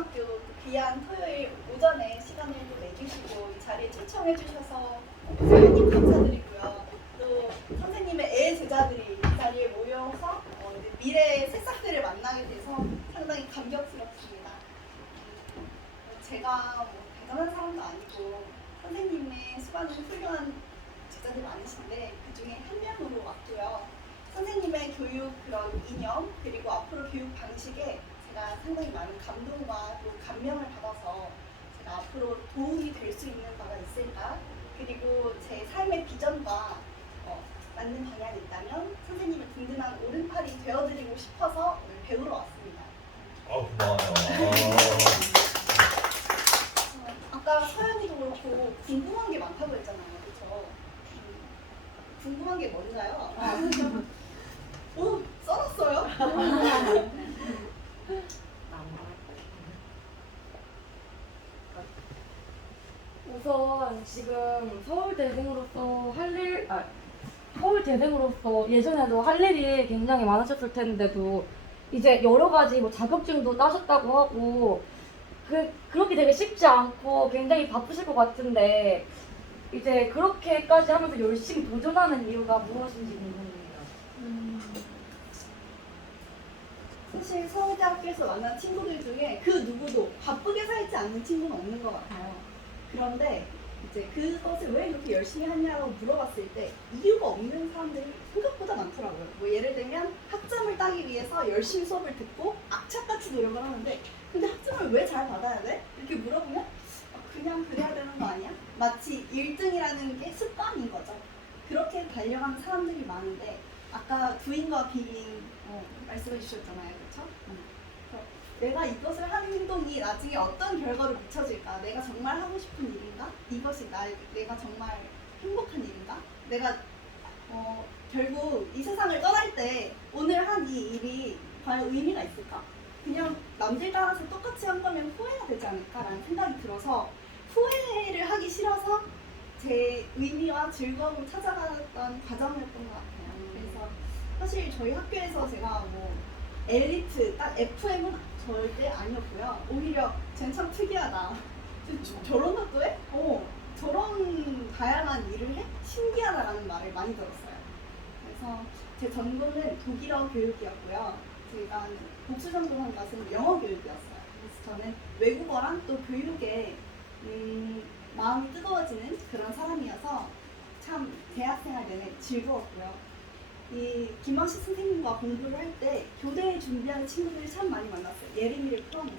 고등학교 그 귀한 토요일 오전에 시간을 또 내주시고 이 자리에 초청해 주셔서 선생님 감사드리고요. 또 선생님의 애 제자들이 이 자리에 모여서 이제 미래의 새싹들을 만나게 돼서 상당히 감격스럽습니다. 제가 뭐 대단한 사람도 아니고 선생님의 수많은 훌륭한 제자들 많으신데 그 중에 한 명으로 왔고요. 선생님의 교육 그런 이념 그리고 앞으로 교육 방식에 제가 상당히 많은 감동과 또 감명을 받아서 제가 앞으로 도움이 될 수 있는 바가 있을까 그리고 제 삶의 비전과 맞는 방향이 있다면 선생님의 든든한 오른팔이 되어드리고 싶어서 오늘 배우러 왔습니다. 고마워요. 아까 서연이도 그렇고 궁금한 게 많다고 했잖아요. 그렇죠? 궁금한 게 뭔가요? 오, 써놨어요? 우선 지금 서울대생으로서 예전에도 할 일이 굉장히 많으셨을 텐데도 이제 여러 가지 뭐 자격증도 따셨다고 하고 그렇게 되게 쉽지 않고 굉장히 바쁘실 것 같은데 이제 그렇게까지 하면서 열심히 도전하는 이유가 무엇인지 궁금해요. 사실 서울대학교에서 만난 친구들 중에 그 누구도 바쁘게 살지 않는 친구는 없는 것 같아요. 그런데 이제 그것을 왜 이렇게 열심히 하냐고 물어봤을 때 이유가 없는 사람들이 생각보다 많더라고요. 뭐 예를 들면 학점을 따기 위해서 열심히 수업을 듣고 악착같이 노력을 하는데 근데 학점을 왜 잘 받아야 돼? 이렇게 물어보면 그냥 그래야 되는 거 아니야? 마치 1등이라는 게 습관인 거죠. 그렇게 달려가는 사람들이 많은데 아까 부인과 비인 말씀해 주셨잖아요. 그렇죠? 내가 이것을 하는 행동이 나중에 어떤 결과를 미쳐질까? 내가 정말 하고 싶은 일인가? 이것이 내가 정말 행복한 일인가? 내가 결국 이 세상을 떠날 때 오늘 한 이 일이 과연 의미가 있을까? 그냥 남들 따라서 똑같이 한 거면 후회가 되지 않을까라는 생각이 들어서 후회를 하기 싫어서 제 의미와 즐거움을 찾아갔던 과정이었던 것 같아요. 그래서 사실 저희 학교에서 제가 뭐 엘리트, 딱 FM은 절대 아니었고요. 오히려 쟤는 참 특이하다. 저런 것도 해? 저런 다양한 일을 해? 신기하다라는 말을 많이 들었어요. 그래서 제 전공은 독일어 교육이었고요. 제가 복수 전공한 것은 영어 교육이었어요. 그래서 저는 외국어랑 또 교육에 마음이 뜨거워지는 그런 사람이어서 참 대학생활 내내 즐거웠고요. 이 김학식 선생님과 공부를 할 때 교대에 준비하는 친구들이 참 많이 만났어요. 예림이를 포함해서.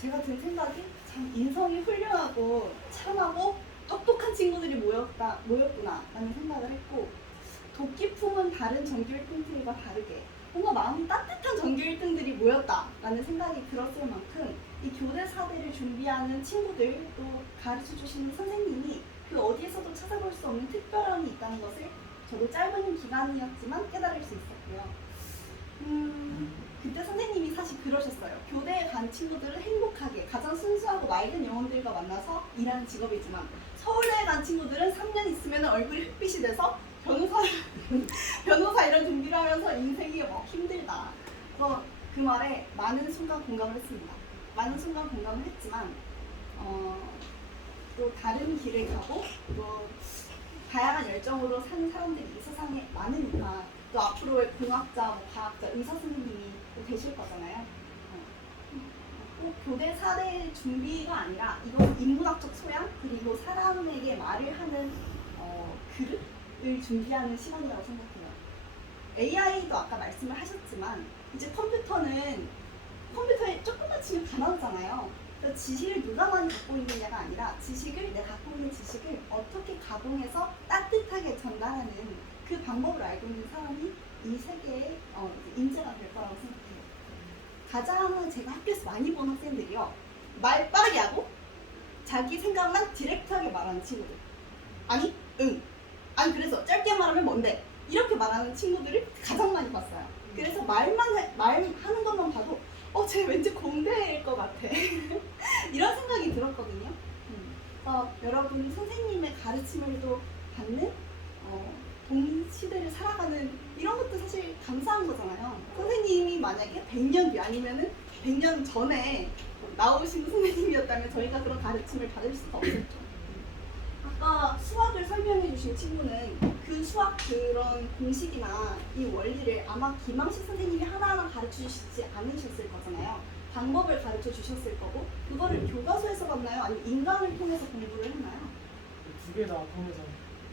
제가 든 생각이 참 인성이 훌륭하고 참하고 똑똑한 친구들이 모였구나 라는 생각을 했고 도끼 품은 다른 전교 1등들과 다르게 뭔가 마음이 따뜻한 전교 1등들이 모였다라는 생각이 들었을 만큼 이 교대 사대를 준비하는 친구들 또 가르쳐 주시는 선생님이 그 어디에서도 찾아볼 수 없는 특별함이 있다는 것을 저도 짧은 기간이었지만 깨달을 수 있었고요. 그때 선생님이 사실 그러셨어요. 교대에 간 친구들은 행복하게 가장 순수하고 맑은 영혼들과 만나서 일하는 직업이지만 서울대에 간 친구들은 3년 있으면 얼굴이 흑빛이 돼서 변호사 이런 준비를 하면서 인생이 힘들다. 그래서 그 말에 많은 순간 공감을 했습니다. 많은 순간 공감을 했지만 또 다른 길을 가고 또 다양한 열정으로 사는 사람들이 이 세상에 많으니까 또 앞으로의 공학자, 과학자, 의사 선생님이 또 되실 거잖아요. 꼭 교대 사대 준비가 아니라 이건 인문학적 소양 그리고 사람에게 말을 하는 글을 준비하는 시간이라고 생각해요. AI도 아까 말씀을 하셨지만 이제 컴퓨터에 조금만 치면 다 나오잖아요. 그래서 지식을 누가 많이 갖고 있느냐가 아니라 내가 갖고 있는 지식을 어떻게 가공해서 따뜻하게 전달하는 그 방법을 알고 있는 사람이 이 세계의 인재가 될 거라고 생각해요. 가장 제가 학교에서 많이 본 학생들이요. 말 빠르게 하고 자기 생각만 디렉트하게 말하는 친구들. 아니, 응. 아니 그래서 짧게 말하면 뭔데? 이렇게 말하는 친구들을 가장 많이 봤어요. 그래서 말하는 것만 봐도 쟤 왠지 공대일 것 같아. 이런 생각이 들었거든요. 그래서 여러분 선생님의 가르침을도 받는 동시대를 살아가는 이런 것도 사실 감사한 거잖아요. 선생님이 만약에 100년 뒤 아니면은 100년 전에 나오신 선생님이었다면 저희가 그런 가르침을 받을 수가 없었죠. 아까 수학을 설명해 주신 친구는 그 수학 그런 공식이나 이 원리를 아마 김항식 선생님이 하나하나 가르쳐 주시지 않으셨을 거잖아요. 방법을 가르쳐 주셨을 거고 그거를 교과서에서 봤나요? 아니면 인강을 통해서 공부를 했나요? 두 개 다 통해서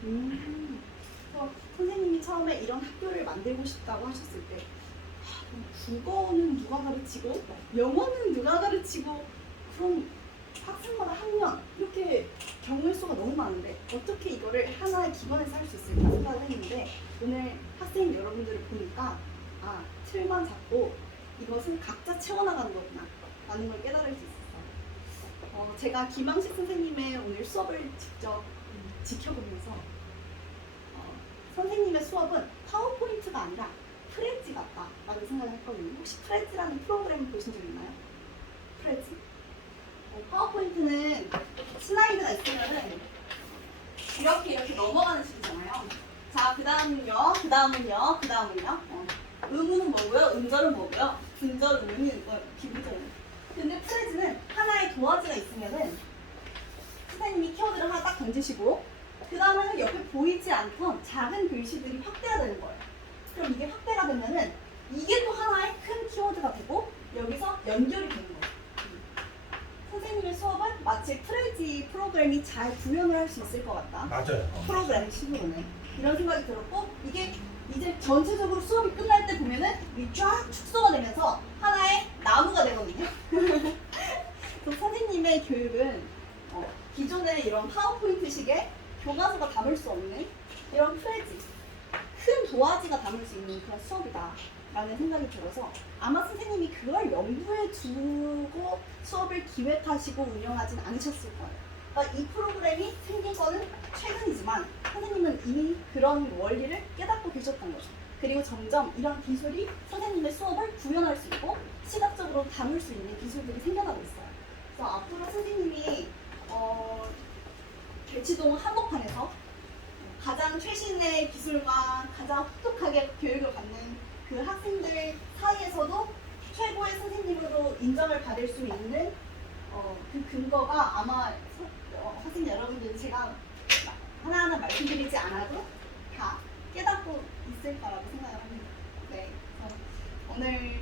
그래서 선생님이 처음에 이런 학교를 만들고 싶다고 하셨을 때 그럼 국어는 누가 가르치고 영어는 누가 가르치고 그럼 학생마다 학년 이렇게 경우의 수가 너무 많은데 어떻게 이거를 하나의 기관에서 할 수 있을까 생각을 했는데 오늘 학생 여러분들을 보니까 아 틀만 잡고 이것은 각자 채워나가는 거구나 라는 걸 깨달을 수 있었어요. 제가 김항식 선생님의 오늘 수업을 직접 지켜보면서 선생님의 수업은 파워포인트가 아니라 프레지 같다라는 생각을 했거든요. 혹시 프레지라는 프로그램을 보신 적 있나요? 프레지? 파워포인트는 슬라이드가 있으면은 이렇게 넘어가는 식이잖아요. 자, 그 다음은요, 그 다음은요, 그 다음은요. 의문은 뭐고요? 음절은 뭐고요? 분절, 의문, 비분절. 근데 프레지는 하나의 도화지가 있으면은 선생님이 키워드를 하나 딱 던지시고 그 다음에는 옆에 보이지 않던 작은 글씨들이 확대가 되는 거예요. 그럼 이게 확대가 되면은 이게 또 하나의 큰 키워드가 되고 여기서 연결이 되는 거예요. 선생님의 수업은 마치 프레지 프로그램이 잘 구현을 할 수 있을 것 같다. 맞아요. 프로그램 식으로는 이런 생각이 들었고 이게 이제 전체적으로 수업이 끝날 때 보면은 이게 쫙 축소가 되면서 하나의 나무가 되거든요. 그래서 선생님의 교육은 기존의 이런 파워포인트식의 교과서가 담을 수 없는 이런 프레지 큰 도화지가 담을 수 있는 그런 수업이다 라는 생각이 들어서 아마 선생님이 그걸 염두에 두고 수업을 기획하시고 운영하진 않으셨을 거예요. 그러니까 이 프로그램이 생긴 거는 최근이지만 선생님은 이미 그런 원리를 깨닫고 계셨던 거죠. 그리고 점점 이런 기술이 선생님의 수업을 구현할 수 있고 시각적으로 담을 수 있는 기술들이 생겨나고 있어요. 그래서 앞으로 선생님이 대치동 한복판에서 가장 최신의 기술과 가장 혹독하게 교육을 받는 그 학생들 사이에서도 최고의 선생님으로 인정을 받을 수 있는 그 근거가 아마 학생 여러분들 제가 하나하나 말씀드리지 않아도 다 깨닫고 있을 거라고 생각을 합니다. 네, 그래서 오늘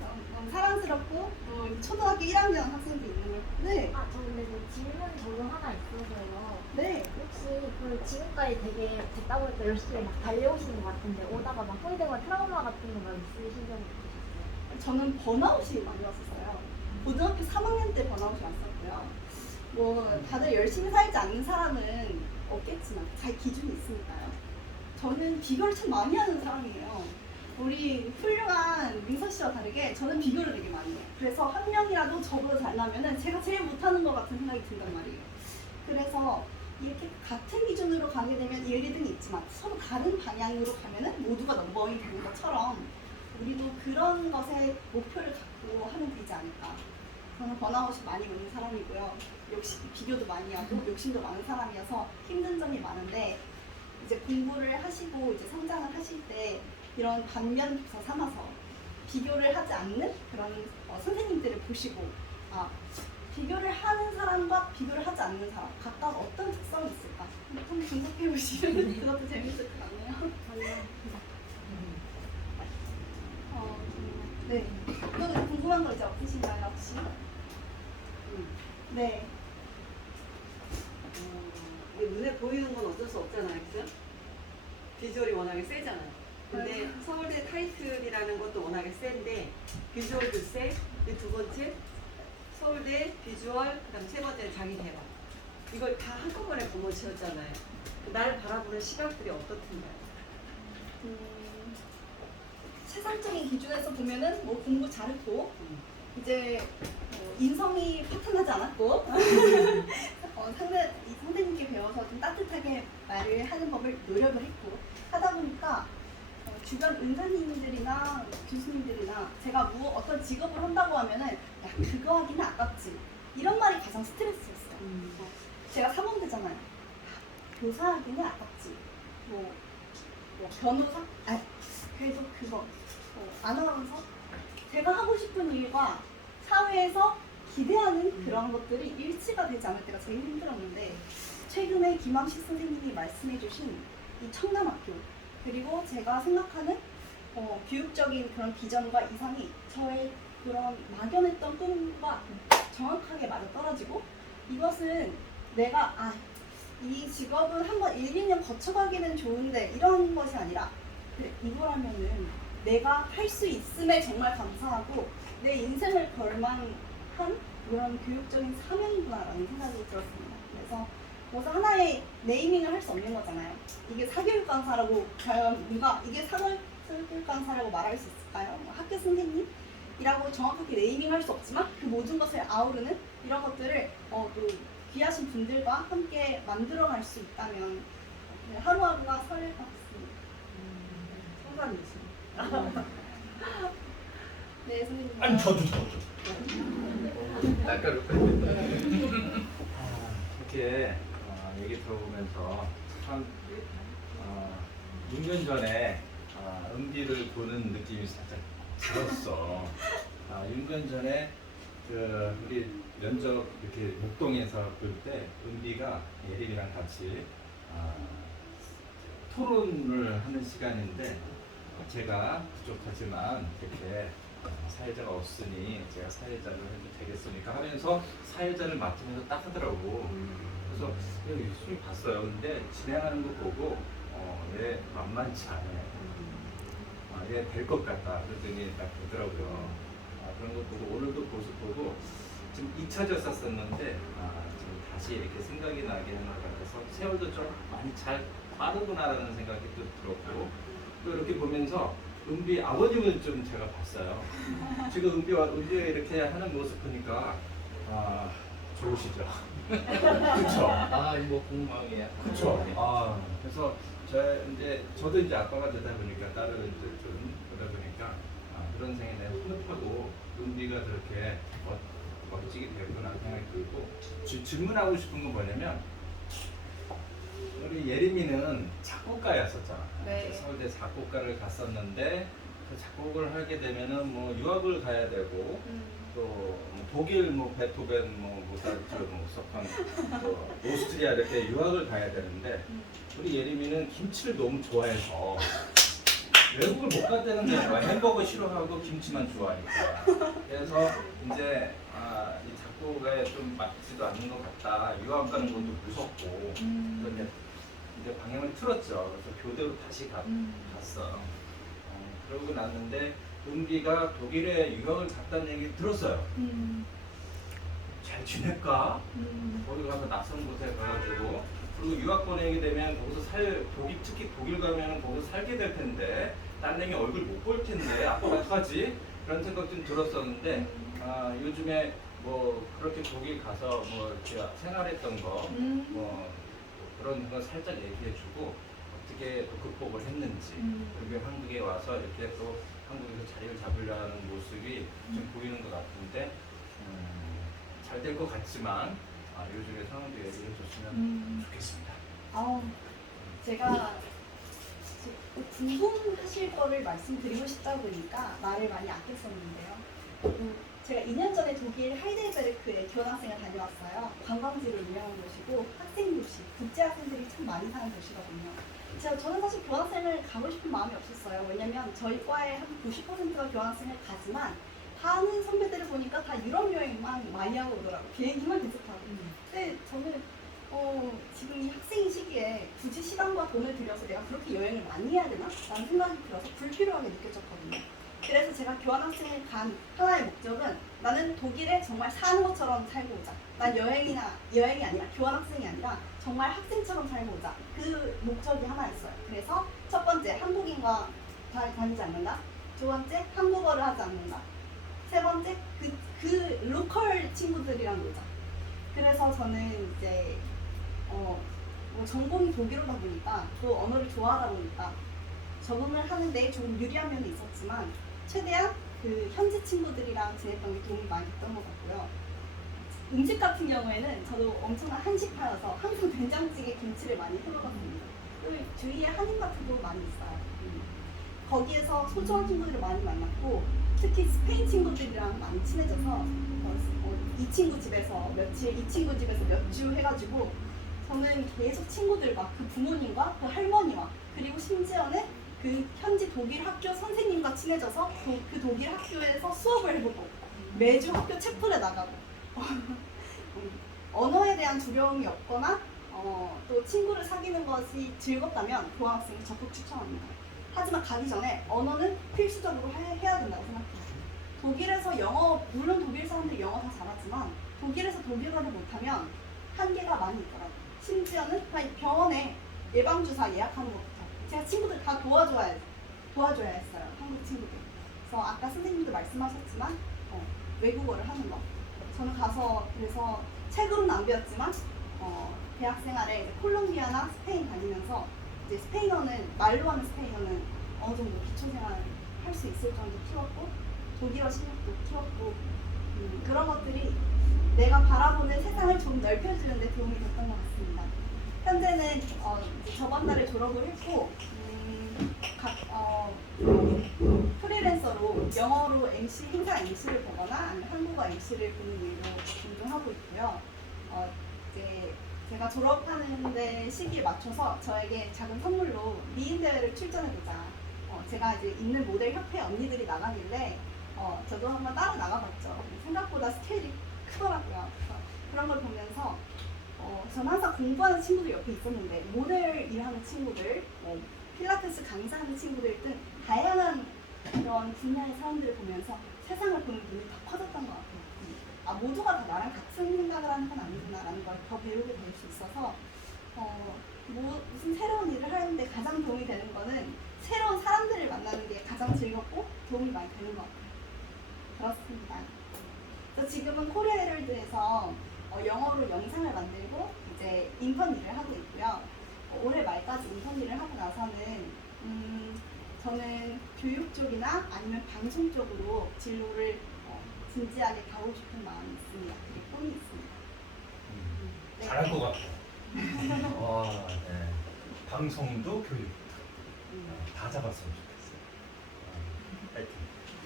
너무 사랑스럽고 또 초등학교 1학년 학생도 있는 걸 네. 저 근데 질문 저도 하나 있어서요. 네. 혹시 그 지금까지 되게 듣다 보니까 열심히 막 달려오시는 것 같은데 오다가 막 후회되거나 트라우마 같은 거가 있으신 적이 있으셨어요? 저는 번아웃이 많이 왔었어요. 고등학교 3학년 때 번아웃이 왔었고요. 뭐 다들 열심히 살지 않는 사람은 없겠지만 잘 기준이 있으니까요. 저는 비교를 참 많이 하는 사람이에요. 우리 훌륭한 민서 씨와 다르게 저는 비교를 되게 많이 해요. 그래서 한 명이라도 저보다 잘나면은 제가 제일 못하는 것 같은 생각이 든단 말이에요. 그래서 이렇게 같은 기준으로 가게 되면 1, 2등이 있지만 서로 다른 방향으로 가면은 모두가 넘버원이 되는 것처럼 우리도 그런 것에 목표를 갖고 하면 되지 않을까. 저는 번아웃이 많이 오는 사람이고요. 역시 비교도 많이 하고 욕심도 많은 사람이어서 힘든 점이 많은데 이제 공부를 하시고 이제 성장을 하실 때 이런 반면교사 삼아서 비교를 하지 않는 그런 선생님들을 보시고 비교를 하는 사람과 비교를 하지 않는 사람 각각 어떤 특성이 있을까 한번 분석해 보시면 그것도 재밌을 것 같네요. 네. 또 궁금한 거 이제 없으신가요 혹시? 네. 이게 눈에 보이는 건 어쩔 수 없잖아요, 그죠? 비주얼이 워낙에 세잖아요. 근데 서울대 타이틀이라는 것도 워낙에 센데 비주얼도 세. 근데 두 번째 서울대 비주얼, 그다음 세 번째 자기 개발. 이걸 다 한꺼번에 보너지었잖아요. 날 바라보는 시각들이 어떻든가요? 세상적인 기준에서 보면은 뭐 공부 잘했고 이제 인성이 파탄나지 않았고 이 선생님께 배워서 좀 따뜻하게 말을 하는 법을 노력을 했고 하다 보니까 주변 은사님들이나 교수님들이나 제가 뭐 어떤 직업을 한다고 하면은 야 그거 하기는 아깝지 이런 말이 가장 스트레스였어요. 제가 사범대잖아요. 교사 하기는 아깝지. 뭐 변호사? 그래도 그거 아나운서? 제가 하고 싶은 일과 사회에서 기대하는 그런 것들이 일치가 되지 않을 때가 제일 힘들었는데 최근에 김왕식 선생님이 말씀해주신 이 청남학교 그리고 제가 생각하는 교육적인 그런 비전과 이상이 저의 그런 막연했던 꿈과 정확하게 맞아떨어지고 이것은 내가 이 직업은 한번 1, 2년 거쳐가기는 좋은데 이런 것이 아니라 그래 이거라면은 내가 할 수 있음에 정말 감사하고 내 인생을 걸만한 그런 교육적인 사명이구나라는 생각이 들었습니다. 그래서 벌써 하나의 네이밍을 할 수 없는 거잖아요. 이게 사교육 강사라고 과연 누가 이게 사교육 강사라고 말할 수 있을까요? 학교 선생님이라고 정확하게 네이밍할 수 없지만 그 모든 것을 아우르는 이런 것들을 또 귀하신 분들과 함께 만들어갈 수 있다면 하루하루가 설렐 것 같습니다. 성감이십니다. 네, 선생님. 아니 저도. 이렇게 얘기 들어보면서 참 6년 전에 은비를 보는 느낌이 살짝 들었어. 6년 전에 우리 면접 이렇게 목동에서 볼 때 은비가 예림이랑 같이 토론을 하는 시간인데 제가 부족하지만 이렇게 사회자가 없으니 제가 사회자를 해도 되겠습니까 하면서 사회자를 맡으면서 딱 하더라고. 그래서 유심히 봤어요. 근데 진행하는 거 보고 얘 만만치 않네. 얘 될 것 같다. 그러더니 딱 보더라고요. 그런 거 보고 오늘도 모습 보고 좀 잊혀졌었는데 지금 다시 이렇게 생각이 나게 하는 것 같아서 세월도 좀 많이 잘 빠르구나라는 생각이 또 들었고 또 이렇게 보면서 은비 아버님을 좀 제가 봤어요. 지금 은비가 이렇게 하는 모습 보니까 좋으시죠. 그렇죠. 이거 공망이야. 그렇죠. 그래서 저도 이제 아빠가 되다 보니까 딸을 이제 좀 보다 보니까 그런 생각이 내가 뿌듯하고 은비가 그렇게 멋지게 되었구나 생각이 들고 질문하고 싶은 건 뭐냐면 우리 예림이는 작곡가였었잖아. 네. 서울대 작곡가를 갔었는데 그 작곡을 하게 되면은 뭐 유학을 가야 되고 또 독일 뭐 베토벤 뭐 모차르트 뭐 소판 오스트리아 이렇게 유학을 가야 되는데 우리 예림이는 김치를 너무 좋아해서 외국을 못 갔다는 거야. 햄버거 싫어하고 김치만 좋아하니까. 그래서 이제 이 작곡에 좀 맞지도 않는 것 같다. 유학 가는 것도 무섭고. 그런데 이제 방향을 틀었죠. 그래서 교대로 다시 갔어. 그러고 났는데 은비가 독일에 유학을 갔다는 얘기 들었어요. 잘 지낼까? 거기 가서 낯선 곳에 가가지고 그리고 유학 보내게 되면 거기서 특히 독일 가면 거기서 살게 될 텐데 딸내미 얼굴 못 볼 텐데 아빠 어떡하지? 그런 생각 좀 들었었는데 요즘에 뭐 그렇게 독일 가서 뭐 이렇게 생활했던 거 뭐 그런 거 살짝 얘기해주고 어떻게 또 극복을 했는지 그리고 한국에 와서 이렇게 또 한국에서 자리를 잡으려 하는 모습이 좀 보이는 것 같은데 잘 될 것 같지만 요즘에 상황도 얘기를 해줬으면 좋겠습니다. 제가 궁금하실 거를 말씀드리고 싶다 보니까 말을 많이 아꼈었는데요. 제가 2년 전에 독일 하이델베르크에 교환학생을 다녀왔어요. 관광지로 유명한 곳이고 학생 도시, 국제 학생들이 참 많이 사는 도시거든요. 저는 사실 교환학생을 가고 싶은 마음이 없었어요. 왜냐면 저희 과의 한 90%가 교환학생을 가지만 가는 선배들을 보니까 다 유럽 여행만 많이 하고 오더라고요. 비행기만 계속 타고. 근데 저는 지금 이 학생 시기에 굳이 시간과 돈을 들여서 내가 그렇게 여행을 많이 해야 되나? 라는 생각이 들어서 불필요하게 느껴졌거든요. 그래서 제가 교환학생을 간 하나의 목적은 나는 독일에 정말 사는 것처럼 살고 오자. 난 여행이 아니라 교환학생이 아니라 정말 학생처럼 살고 오자. 그 목적이 하나였어요. 그래서 첫 번째, 한국인과 다니지 않는다. 두 번째, 한국어를 하지 않는다. 세 번째, 그 로컬 친구들이랑 놀자. 그래서 저는 이제 뭐 전공이 독일어다 보니까 또 언어를 좋아하다 보니까 적응을 하는데 좀 유리한 면이 있었지만 최대한 그 현지 친구들이랑 지냈던 게 도움이 많이 됐던 것 같고요. 음식 같은 경우에는 저도 엄청난 한식파여서 항상 된장찌개 김치를 많이 해먹었습니다. 그리고 주위에 한인마트도 많이 있어요. 거기에서 소중한 친구들을 많이 만났고 특히 스페인 친구들이랑 많이 친해져서 이 친구 집에서 며칠, 이 친구 집에서 몇 주 해가지고 저는 계속 친구들과 그 부모님과 그 할머니와 그리고 심지어는 그 현지 독일 학교 선생님과 친해져서 그 독일 학교에서 수업을 해보고 매주 학교 채플에 나가고 언어에 대한 두려움이 없거나 또 친구를 사귀는 것이 즐겁다면 교환학생을 적극 추천합니다. 하지만 가기 전에 언어는 필수적으로 해야 된다고 생각해요. 독일에서 영어, 물론 독일 사람들이 영어 다 잘하지만 독일에서 독일어를 못하면 한계가 많이 있더라고요. 심지어는 병원에 예방주사 예약하는 것부터 제가 친구들 다 도와줘야 했어요. 한국 친구들. 그래서 아까 선생님도 말씀하셨지만 외국어를 하는 거. 저는 가서 그래서 책으로는 안 배웠지만 대학 생활에 이제 콜롬비아나 스페인 다니면서 이제 스페인어는 말로 하는 스페인어는 어느 정도 기초 생활을 할 수 있을 정도 키웠고 독일어 실력도 키웠고 그런 것들이 내가 바라보는 세상을 좀 넓혀주는 데 도움이 됐던 것 같습니다. 현재는 이제 저번 달에 졸업을 했고 프리랜서로 영어로 MC 행사 MC를 보거나 아니면 한국어 MC를 보는 일로 운동하고 있고요. 이제 제가 졸업하는데 시기에 맞춰서 저에게 작은 선물로 미인 대회를 출전해보자. 제가 이제 있는 모델 협회 언니들이 나가길래 저도 한번 따라 나가봤죠. 생각보다 스케일이 크더라고요. 그래서 그런 걸 보면서 저는 항상 공부하는 친구들 옆에 있었는데 모델 일하는 친구들, 필라테스 강사하는 친구들 등 다양한 그런 분야의 사람들을 보면서 세상을 보는 눈이 더 커졌던 것 같아요. 모두가 다 나랑 같은 생각을 하는 건 아니구나라는 걸 더 배우게 될 수 있어서 무슨 새로운 일을 하는데 가장 도움이 되는 거는 새로운 사람들을 만나는 게 가장 즐겁고 도움이 많이 되는 것 같아요. 그렇습니다. 그래서 지금은 코리아 헤럴드에서 영어로 영상을 만들고 이제 인턴 일을 하고 있고요. 올해 말까지 인턴 일을 하고 나서는 저는 교육 쪽이나 아니면 방송 쪽으로 진로를 진지하게 가고 싶은 마음이 있습니다. 그리고 꿈이 있습니다. 네. 잘할 것 같아요. 네. 방송도 교육도 다 잡았으면 좋겠어요. 파이팅.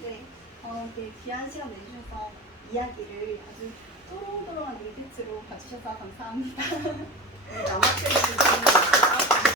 네, 이렇게 귀한 시간 내주셔서 이야기를 아주 또롱또롱한 눈빛으로 봐주셔서 감사합니다. 남학생들